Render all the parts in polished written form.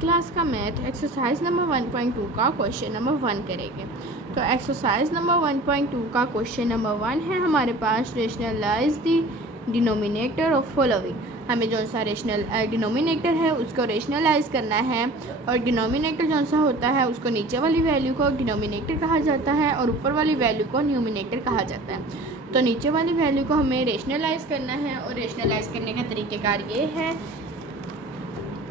Class का math exercise number 1.2 का question number 1 करेंगे। तो एक्सरसाइज नंबर 1.2 का क्वेश्चन नंबर 1 है हमारे पास, rationalise the denominator of following. हमें जो सा रेशनल डिनोमिनेटर है उसको रेशनलाइज करना है, और डिनोमिनेटर जो सा होता है उसको नीचे वाली वैल्यू को डिनोमिनेटर कहा जाता है और ऊपर वाली वैल्यू को न्यूमिनेटर कहा जाता है। तो नीचे वाली वैल्यू को हमें रेशनलाइज करना है, और रेशनलाइज करने का तरीक़ेकार ये है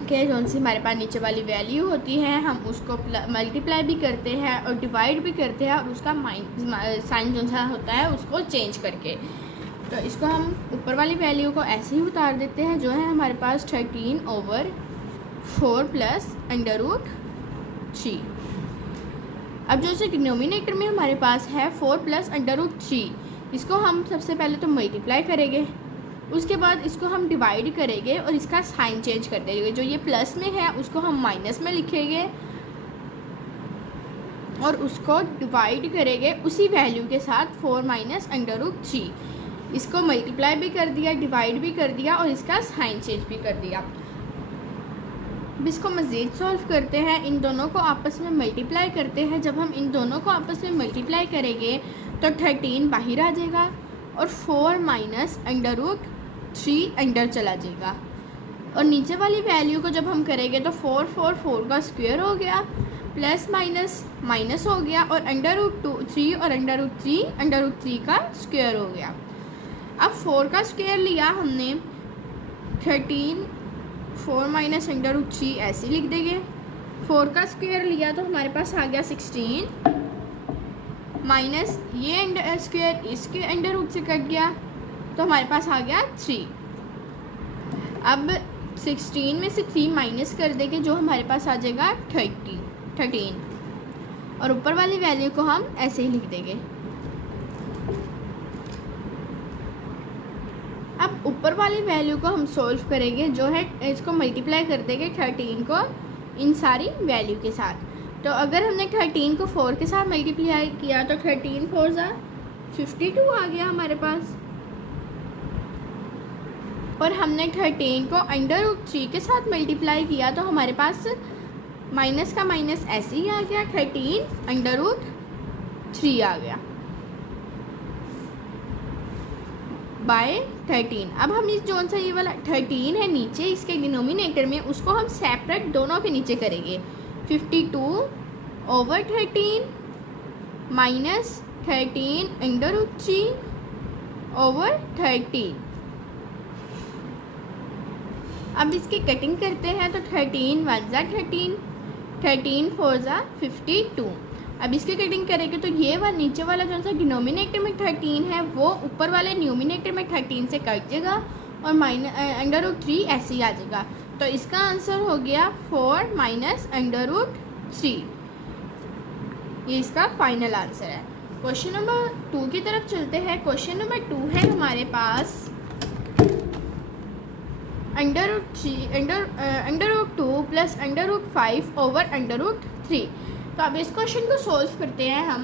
कि जो सी हमारे पास नीचे वाली वैल्यू होती है हम उसको मल्टीप्लाई भी करते हैं और डिवाइड भी करते हैं, और उसका साइन जो सा होता है उसको चेंज करके। तो इसको हम ऊपर वाली वैल्यू को ऐसे ही उतार देते हैं, जो है हमारे पास 13/4 प्लस √3। अब जो से डिनोमिनेटर में हमारे पास है 4 प्लस √3, इसको हम सबसे पहले तो मल्टीप्लाई करेंगे, उसके बाद इसको हम डिवाइड करेंगे और इसका साइन चेंज कर देंगे। जो ये प्लस में है उसको हम माइनस में लिखेंगे और उसको डिवाइड करेंगे उसी वैल्यू के साथ 4 माइनस √3। इसको मल्टीप्लाई भी कर दिया, डिवाइड भी कर दिया और इसका साइन चेंज भी कर दिया। अब इसको मज़ीद सॉल्व करते हैं, इन दोनों को आपस में मल्टीप्लाई करते हैं। जब हम इन दोनों को आपस में मल्टीप्लाई करेंगे तो 13 बाहर आ जाएगा और 4 माइनस √3 अंदर चला जाएगा। और नीचे वाली वैल्यू को जब हम करेंगे तो 4 का स्क्वायर हो गया, प्लस माइनस माइनस हो गया, और √3 और √3 का स्क्वायर हो गया। अब 4 का स्क्वायर लिया हमने, 13 4 माइनस √3 ऐसे लिख देंगे। 4 का स्क्वायर लिया तो हमारे पास आ गया 16, माइनस ये स्क्वायर इसके √रूट से कट गया तो हमारे पास आ गया 3। अब 16 में से 3 माइनस कर देंगे, जो हमारे पास आ जाएगा 13, और ऊपर वाली वैल्यू को हम ऐसे ही लिख देंगे। अब ऊपर वाली वैल्यू को हम सोल्व करेंगे, जो है इसको मल्टीप्लाई कर देंगे 13 को इन सारी वैल्यू के साथ। तो अगर हमने 13 को 4 के साथ मल्टीप्लाई किया तो 13 4 ज़ा 52 आ गया हमारे पास, और हमने 13 को √3 के साथ मल्टीप्लाई किया तो हमारे पास माइनस का माइनस ऐसे ही आ गया, 13 √3 आ गया बाय 13। अब हम इस जो सा ये वाला 13 है नीचे इसके डिनोमिनेटर में, उसको हम सेपरेट दोनों के नीचे करेंगे। 52/13 माइनस 13 √3/13। अब इसकी कटिंग करते हैं तो 13 1 ज़ा 13, 13 4 ज़ा 52। अब इसकी कटिंग करेंगे तो ये वाला नीचे वाला जो सा डिनोमिनेटर में 13 है वो ऊपर वाले न्यूमिनेटर में 13 से कट जाएगा और √3 ऐसे ही आ जाएगा। तो इसका आंसर हो गया 4 माइनस √3। ये इसका फाइनल आंसर है। क्वेश्चन नंबर 2 की तरफ चलते हैं। क्वेश्चन नंबर 2 है हमारे पास √2 प्लस √5/√3। तो अब इस क्वेश्चन को सॉल्व करते हैं हम।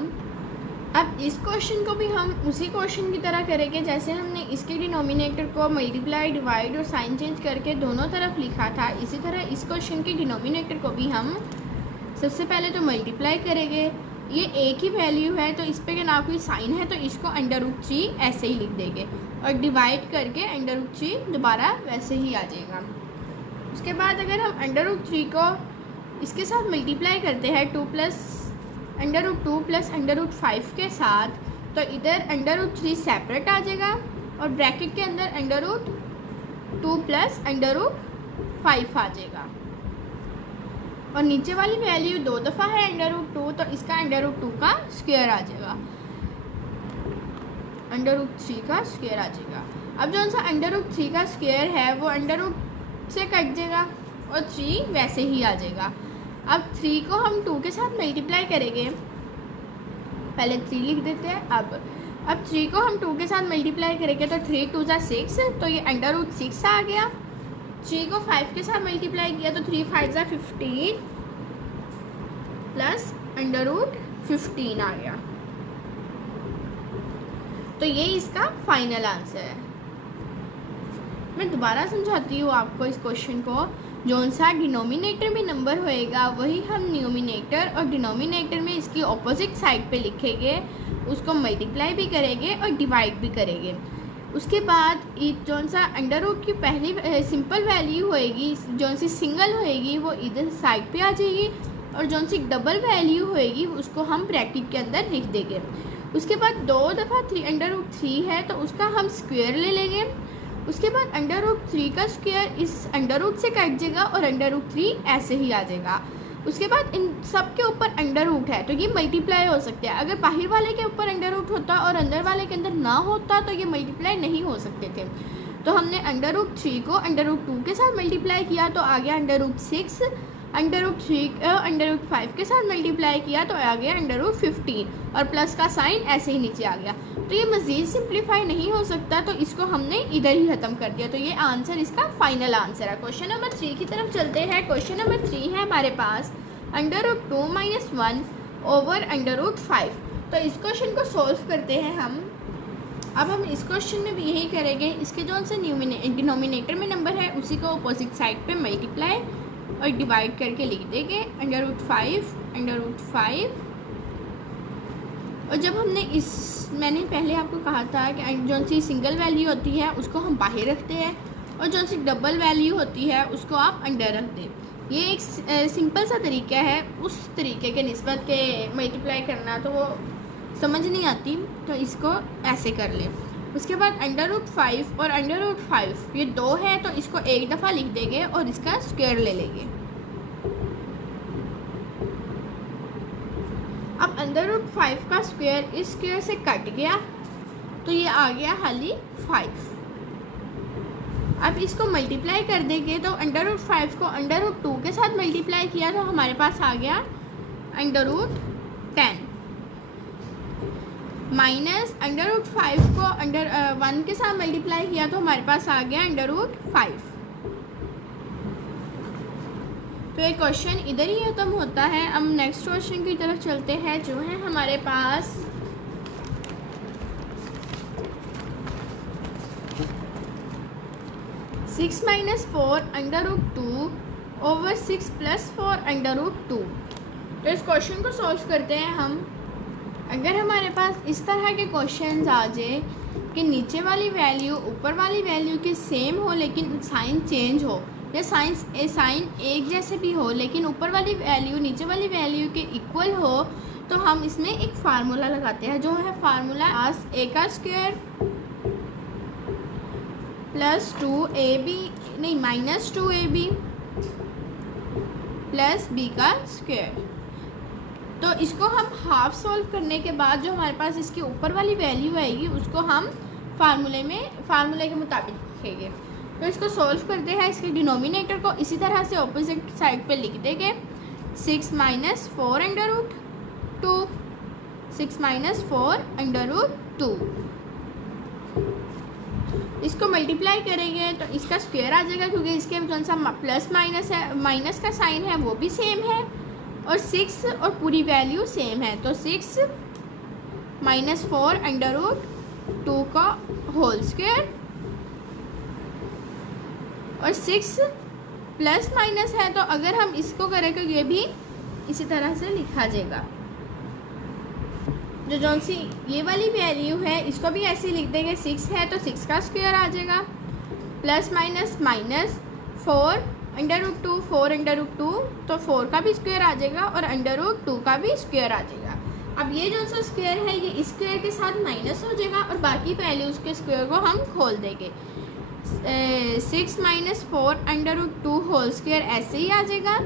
अब इस क्वेश्चन को भी हम उसी क्वेश्चन की तरह करेंगे जैसे हमने इसके डिनोमिनेटर को मल्टीप्लाई, डिवाइड और साइन चेंज करके दोनों तरफ लिखा था। इसी तरह इस क्वेश्चन के डिनोमिनेटर को भी हम सबसे पहले तो मल्टीप्लाई करेंगे। ये एक ही वैल्यू है तो इस पर ना कोई साइन है तो इसको √3 ऐसे ही लिख देंगे, और डिवाइड करके √3 दोबारा वैसे ही आ जाएगा। उसके बाद अगर हम √3 को इसके साथ मल्टीप्लाई करते हैं 2 प्लस √5 के साथ, तो इधर √3 सेपरेट आ जाएगा और ब्रैकेट के अंदर √2 प्लस √5 आ जाएगा, और नीचे वाली वैल्यू 2 दफ़ा है √2 तो इसका √2 का स्क्वायर आ जाएगा, √3 का स्क्वायर आ जाएगा। अब जो सा √3 का स्क्वायर है वो √2 से कट जाएगा और 3 वैसे ही आ जाएगा। अब 3 को हम 2 के साथ मल्टीप्लाई करेंगे, पहले 3 लिख देते हैं। अब 3 को हम 2 के साथ मल्टीप्लाई करेंगे तो 3 2 ज़ा 6, तो ये √6 आ गया। 3 को 5 के साथ मल्टीप्लाई किया तो 3 5 ज़ा 15 प्लस √15 आ गया। तो ये इसका फाइनल आंसर है। मैं दोबारा समझाती हूँ आपको इस क्वेश्चन को। जौन सा डिनोमिनेटर में नंबर होएगा वही हम न्यूमिनेटर और डिनोमिनेटर में इसकी ऑपोजिट साइड पे लिखेंगे, उसको मल्टीप्लाई भी करेंगे और डिवाइड भी करेंगे। उसके बाद जौन सा अंडर रूट की पहली सिंपल वैल्यू होएगी, जौन सी सिंगल होएगी वो इधर साइड पे आ जाएगी, और जौन सी डबल वैल्यू होएगी उसको हम ब्रैकेट के अंदर लिख देंगे। उसके बाद 2 दफ़ा अंडर रूट 3 है तो उसका हम स्क्वायर ले लेंगे। उसके बाद अंडर रूट 3 का स्क्वायर इस अंडर रूट से कट जाएगा और अंडर रूट 3 ऐसे ही आ जाएगा। उसके बाद इन सब के ऊपर अंडर रूट है तो ये मल्टीप्लाई हो सकते हैं। अगर बाहर वाले के ऊपर अंडर रूट होता और अंदर वाले के अंदर ना होता तो ये मल्टीप्लाई नहीं हो सकते थे। तो हमने अंडर रूट 3 को अंडर रूट 2 के साथ मल्टीप्लाई किया तो आ गया under root 6, under root 3 under root 5 के साथ मल्टीप्लाई किया तो आ गया अंडर रूट 15, और प्लस का साइन ऐसे ही नीचे आ गया। तो ये मज़ीद सिंप्लीफाई नहीं हो सकता तो इसको हमने इधर ही ख़त्म कर दिया। तो ये आंसर इसका फाइनल आंसर है। क्वेश्चन नंबर 3 की तरफ चलते हैं। क्वेश्चन नंबर 3 है हमारे पास under root 2 - 1 over under root 5। तो इस क्वेश्चन को सॉल्व करते हैं हम। अब हम इस क्वेश्चन में भी यही करेंगे, इसके जो से डिनोमिनेटर में नंबर है उसी को अपोजिट साइड पे मल्टीप्लाई और डिवाइड करके लिख देंगे अंडर रूट 5। और जब हमने मैंने पहले आपको कहा था कि जो सी सिंगल वैल्यू होती है उसको हम बाहर रखते हैं और जो सी डबल वैल्यू होती है उसको आप अंडर रख दें। ये एक सिंपल सा तरीका है, उस तरीके के निस्बत के मल्टीप्लाई करना तो वो समझ नहीं आती, तो इसको ऐसे कर लें। उसके बाद अंडर रूट 5 और अंडर रूट 5 ये 2 है तो इसको एक दफ़ा लिख देंगे और इसका स्क्वायर ले लेंगे। अब अंडर रूट 5 का स्क्वायर इस स्क्वायर से कट गया तो ये आ गया खाली 5। अब इसको मल्टीप्लाई कर देंगे तो अंडर रूट 5 को अंडर रूट 2 के साथ मल्टीप्लाई किया तो हमारे पास आ गया under root 10, minus under root 5 को अंडर 1 के साथ मल्टीप्लाई किया तो हमारे पास आ गया अंडर रूट 5। तो ये क्वेश्चन इधर ही ख़त्म होता है। अब नेक्स्ट क्वेश्चन की तरफ चलते हैं जो है हमारे पास 6 - 4 under root 2 over 6 + 4 under root 2। तो इस क्वेश्चन को सॉल्व करते हैं हम। अगर हमारे पास इस तरह के क्वेश्चंस आ जाए कि नीचे वाली वैल्यू ऊपर वाली वैल्यू के सेम हो लेकिन साइन चेंज हो, या साइन एक जैसे भी हो लेकिन ऊपर वाली वैल्यू नीचे वाली वैल्यू के इक्वल हो, तो हम इसमें एक फार्मूला लगाते हैं जो है फार्मूला a का स्क्वायर प्लस 2ab नहीं -2ab प्लस b का स्क्वायर। तो इसको हम हाफ सॉल्व करने के बाद जो हमारे पास इसकी ऊपर वाली वैल्यू आएगी उसको हम फार्मूले के मुताबिक लिखेंगे। तो इसको सॉल्व करते हैं। इसके डिनोमिनेटर को इसी तरह से ऑपोजिट साइड पे लिख देंगे 6 - 4 अंडर रूट 2, 6 - 4 अंडर रूट 2। इसको मल्टीप्लाई करेंगे तो इसका स्क्वायर आ जाएगा क्योंकि इसके जो सा प्लस माइनस है, माइनस का साइन है वो भी सेम है और 6 और पूरी वैल्यू सेम है। तो 6 - 4 अंडर रूट 2 का होल स्क्वायर और 6 प्लस माइनस है तो अगर हम इसको करें तो ये भी इसी तरह से लिखा जाएगा। जो सी ये वाली वैल्यू है इसको भी ऐसे लिख देंगे, 6 है तो 6 का स्क्वायर आ जाएगा, plus minus -4 under root 2 4 under root 2 तो 4 का भी स्क्वायर आ जाएगा और अंडर रूट 2 का भी स्क्वायर आ जाएगा। अब ये जो सा स्क्वायर है ये इस स्क्वायर के साथ माइनस हो जाएगा और बाकी वैल्यूज़ के स्क्वायर को हम खोल देंगे। 6 - 4 अंडर रूट 2 होल स्क्वायर ऐसे ही आ जाएगा।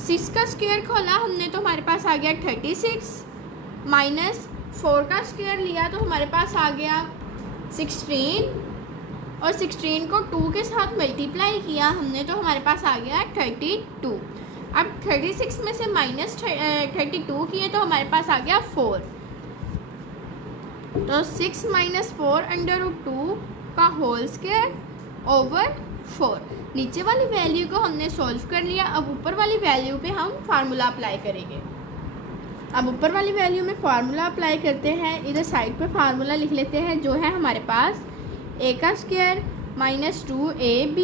6 का स्क्वायर खोला हमने तो हमारे पास आ गया 36, माइनस 4 का स्क्वायर लिया तो हमारे पास आ गया 16 और 16 को 2 के साथ मल्टीप्लाई किया हमने तो हमारे पास आ गया 32। अब 36 में से माइनस 32 किए तो हमारे पास आ गया 4। तो 6 - 4 अंडर रूट 2 का होल स्क्वायर ओवर 4। नीचे वाली वैल्यू को हमने सॉल्व कर लिया। अब ऊपर वाली वैल्यू पे हम फार्मूला अप्लाई करेंगे। अब ऊपर वाली वैल्यू में फार्मूला अप्लाई करते हैं। इधर साइड पे फार्मूला लिख लेते हैं जो है हमारे पास a का स्क्वायर -2ab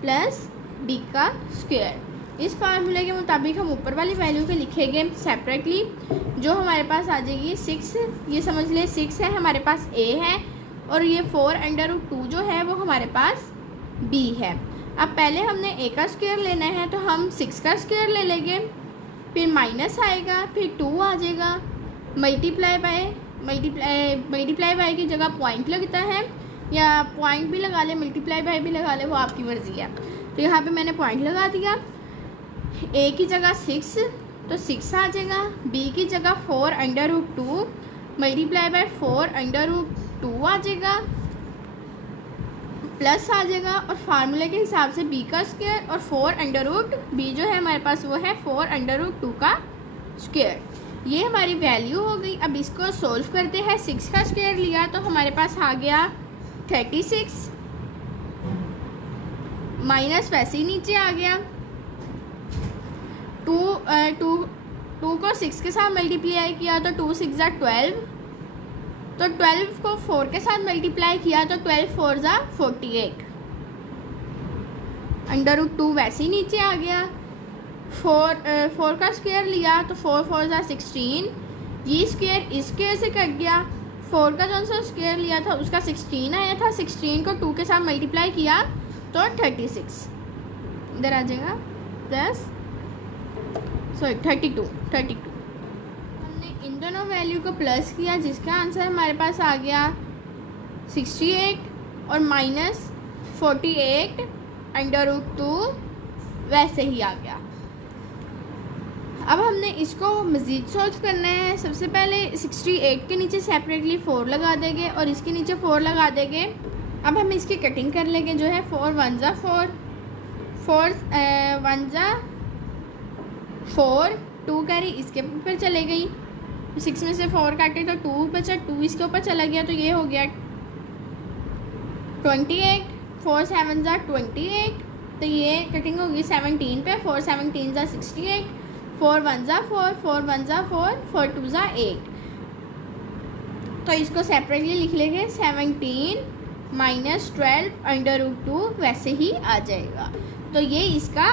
प्लस बी का स्क्वायर। इस फार्मूले के मुताबिक हम ऊपर वाली वैल्यू को लिखेंगे सेपरेटली। जो हमारे पास आ जाएगी 6, ये समझ ले 6 है हमारे पास ए है, और ये 4√2 जो है वो हमारे पास बी है। अब पहले हमने ए का स्क्वायर लेना है, तो हम 6 का स्क्वायर ले लेंगे, फिर माइनस आएगा, फिर 2 आ जाएगा, मल्टीप्लाई बाय की जगह पॉइंट लगता है, या पॉइंट भी लगा ले, मल्टीप्लाई बाय भी लगा ले, वो आपकी मर्ज़ी है। तो यहाँ पे मैंने पॉइंट लगा दिया। ए की जगह 6 तो 6 आ जाएगा, बी की जगह 4√2 मल्टीप्लाई बाय 4√2 आ जाएगा, प्लस आ जाएगा, और फार्मूले के हिसाब से बी का स्क्वायर और 4√बी जो है हमारे पास वो है 4√2 का स्क्वायर। ये हमारी वैल्यू हो गई। अब इसको सोल्व करते हैं। 6 का स्क्वायर लिया तो हमारे पास आ गया 36, माइनस वैसे ही नीचे आ गया। 2 को 6 के साथ मल्टीप्लाई किया तो 2 6 = 12, तो 12 को 4 के साथ मल्टीप्लाई किया तो 12 4 = 48। √2 वैसे ही नीचे आ गया। 4 का स्क्वायर लिया तो 4 4 = 16, ये स्क्वायर इस स्क्वायर से कट गया। 4 का जो सा स्क्वायर लिया था उसका 16 आया था, 16 को 2 के साथ मल्टीप्लाई किया तो 36, इधर आ जाएगा 32। हमने इन दोनों वैल्यू को प्लस किया, जिसका आंसर हमारे पास आ गया 68, और माइनस 48 √2 वैसे ही आ गया। अब हमने इसको मज़ीद सोल्व करना है। सबसे पहले 68 के नीचे सेपरेटली 4 लगा देंगे और इसके नीचे 4 लगा देंगे। अब हम इसकी कटिंग कर लेंगे, जो है 4 1 = 4, 4 1 = 4, 2 कैरी इसके ऊपर चले गई, 6 में से 4 काटे तो 2 बचा, 2 इसके ऊपर चला गया, तो ये हो गया 28। 4 7 = 28, तो ये कटिंग होगी 17 पे। 4 17 = 68, 4 1 = 4, 4 1 = 4, 4 2 = 8। तो इसको सेपरेटली लिख लेंगे 17 - 12 √2 वैसे ही आ जाएगा। तो ये इसका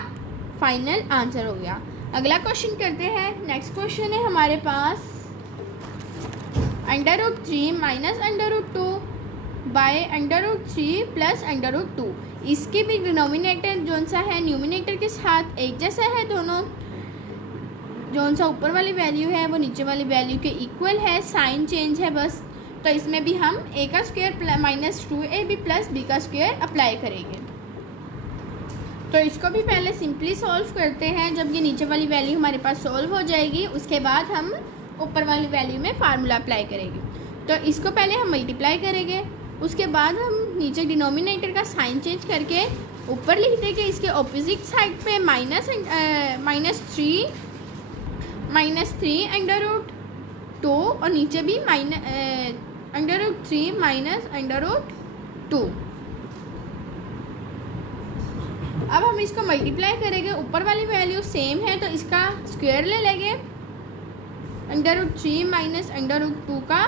फाइनल आंसर हो गया। अगला क्वेश्चन करते हैं। नेक्स्ट क्वेश्चन है हमारे पास √3 - √2 बाय √3 + √2। इसके भी डिनोमिनेटर जो सा है न्यूमिनेटर के साथ एक जैसा है, दोनों जो सा ऊपर वाली वैल्यू है वो नीचे वाली वैल्यू के इक्वल है, साइन चेंज है बस। तो इसमें भी हम a का स्क्वायर -2ab + b का स्क्वायर अप्लाई करेंगे। तो इसको भी पहले सिंपली सॉल्व करते हैं। जब ये नीचे वाली वैल्यू हमारे पास सॉल्व हो जाएगी उसके बाद हम ऊपर वाली वैल्यू में फार्मूला अप्लाई करेंगे। तो इसको पहले हम मल्टीप्लाई करेंगे, उसके बाद हम नीचे डिनोमिनेटर का साइन चेंज करके ऊपर लिख देंगे इसके ऑपोजिट साइड पे -3 √2 और नीचे भी √3 -√2। अब हम इसको मल्टीप्लाई करेंगे, ऊपर वाली वैल्यू सेम है तो इसका स्क्वायर ले लेंगे, √3 -√2 का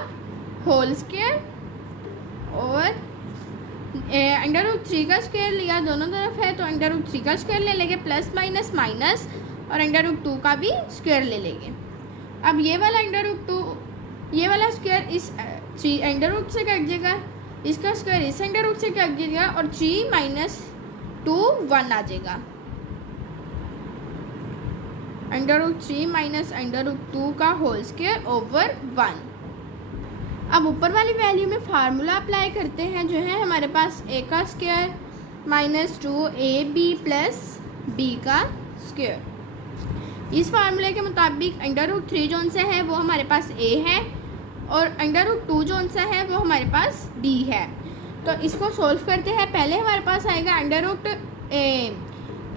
होल स्क्वायर, और √3 का स्क्वायर लिया दोनों तरफ है तो √3 का स्क्वायर ले लेंगे, प्लस माइनस माइनस, और √2 का भी स्क्वायर ले लेंगे। अब ये वाला स्क्वायर इस √3 से कट जाएगा, इसका स्क्वायर इस √3 से कट जाएगा, और 3 - 2 1 आ जाएगा। √3 - √2 का होल स्क्वायर ओवर 1। अब ऊपर वाली वैल्यू में फार्मूला अप्लाई करते हैं, जो है हमारे पास a का स्क्वायर -2ab + b का स्क्वायर। इस फार्मूले के मुताबिक √3 जोन सा है वो हमारे पास a है, और √2 जोन सा है वो हमारे पास b है। तो इसको सोल्व करते हैं। पहले हमारे पास आएगा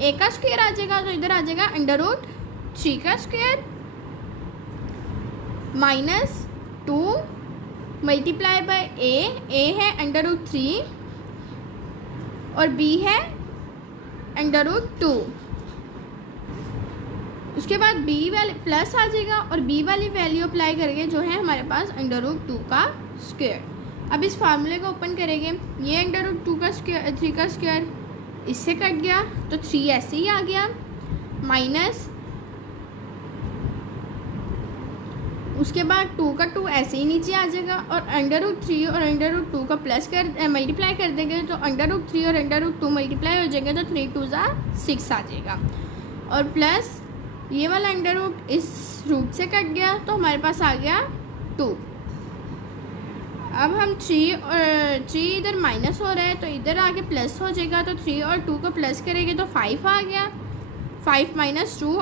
a का स्क्वायर आ जाएगा, तो इधर आ जाएगा √3 का स्क्वायर -2 मल्टीप्लाई बाय a है √3 और b है √2। उसके बाद b वाले प्लस आ जाएगा और b वाली वैल्यू अप्लाई करेंगे, जो है हमारे पास √2 का स्क्वायर। अब इस फार्मूले को ओपन करेंगे, ये √2 का स्क्वायर 3 का स्क्वायर इससे कट गया तो 3 ऐसे ही आ गया, माइनस उसके बाद 2 का 2 ऐसे ही नीचे आ जाएगा, और √3 और √2 का प्लस कर मल्टीप्लाई कर देंगे तो √3 और √2 मल्टीप्लाई हो जाएंगे तो 3 2 ज़ा 6 आ जाएगा, और प्लस ये वाला अंडर रूट इस रूट से कट गया तो हमारे पास आ गया 2। अब हम 3 इधर माइनस हो रहा है तो इधर आके प्लस हो जाएगा, तो 3 और 2 को प्लस करेंगे तो 5 आ गया, 5 - 2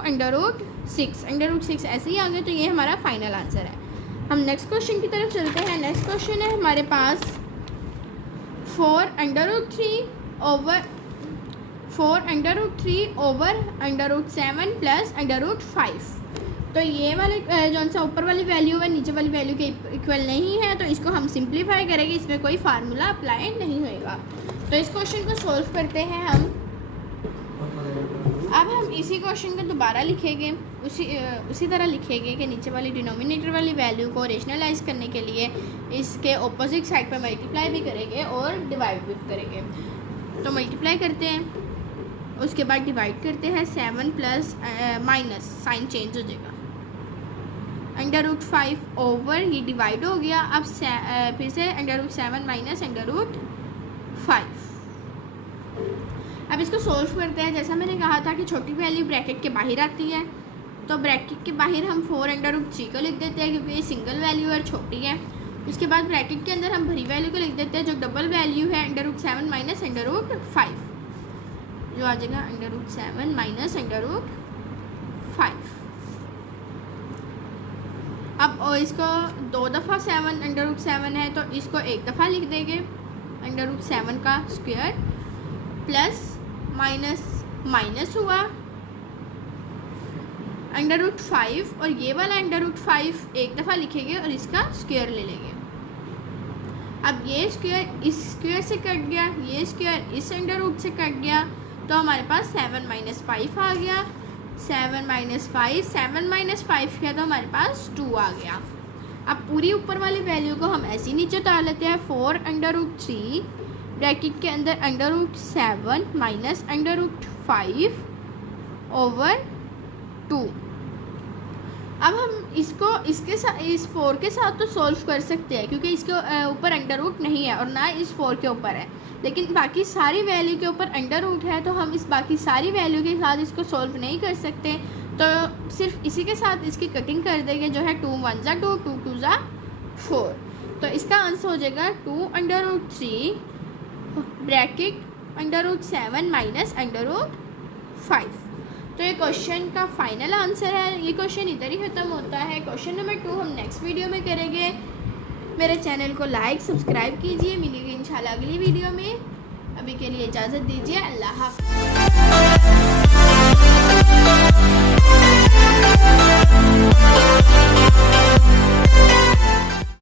√6 ऐसे ही आ गया। तो ये हमारा फाइनल आंसर है। हम नेक्स्ट क्वेश्चन की तरफ चलते हैं। नेक्स्ट क्वेश्चन है हमारे पास 4 √3 ओवर √7 प्लस √5। तो ये वाले जो सा ऊपर वाली वैल्यू है नीचे वाली वैल्यू के इक्वल नहीं है, तो इसको हम सिंप्लीफाई करेंगे, इसमें कोई फार्मूला अप्लाई नहीं होएगा। तो इस क्वेश्चन को सॉल्व करते हैं हम। अब हम इसी क्वेश्चन को दोबारा लिखेंगे, उसी तरह लिखेंगे कि नीचे वाली डिनोमिनेटर वाली वैल्यू को रेशनलाइज करने के लिए इसके ऑपोजिट साइड पर मल्टीप्लाई भी करेंगे और डिवाइड भी करेंगे। तो मल्टीप्लाई करते हैं, उसके बाद डिवाइड करते हैं, 7 प्लस माइनस साइन चेंज हो जाएगा, √5 ओवर ये डिवाइड हो गया। अब फिर से √7 माइनस √5। अब इसको सोल्व करते हैं। जैसा मैंने कहा था कि छोटी वैल्यू ब्रैकेट के बाहर आती है, तो ब्रैकेट के बाहर हम 4 √3 को लिख देते हैं क्योंकि ये सिंगल वैल्यू और छोटी है। उसके बाद ब्रैकेट के अंदर हम भरी वैल्यू को लिख देते हैं जो डबल वैल्यू है, √7 माइनस √5, जो आ जाएगा √7 माइनस √5। अब इसको 2 दफ़ा 7 √7 है तो इसको 1 दफ़ा लिख देंगे, √7 का स्क्वायर प्लस माइनस माइनस हुआ √5, और ये वाला √5 1 दफ़ा लिखेंगे और इसका स्क्वायर ले लेंगे। अब ये स्क्वायर इस स्क्वायर से कट गया, ये स्क्वायर इस √, से कट गया, तो हमारे पास 7 - 5 आ गया। 7 - 5 किया तो हमारे पास 2 आ गया। अब पूरी ऊपर वाली वैल्यू को हम ऐसे ही नीचे उतार लेते हैं, 4 √3 ब्रैकेट के अंदर √7 माइनस √5 ओवर 2। अब हम इसको इसके साथ इस 4 के साथ तो सॉल्व कर सकते हैं क्योंकि इसके ऊपर √, नहीं है और ना इस 4 के ऊपर है, लेकिन बाकी सारी वैल्यू के ऊपर √, है, तो हम इस बाकी सारी वैल्यू के साथ इसको सॉल्व नहीं कर सकते। तो सिर्फ इसी के साथ इसकी कटिंग कर देंगे, जो है 2 1 ज़ा 2 2 2 ज़ा 4। तो इसका आंसर हो जाएगा 2 √3 ब्रैकेट √7 माइनस √5। तो ये क्वेश्चन का फाइनल आंसर है। ये क्वेश्चन इधर ही ख़त्म होता है। क्वेश्चन नंबर 2 हम नेक्स्ट वीडियो में करेंगे। मेरे चैनल को लाइक सब्सक्राइब कीजिए। मिलेंगे इंशाल्लाह अगली वीडियो में। अभी के लिए इजाज़त दीजिए। अल्लाह हाफ़िज़।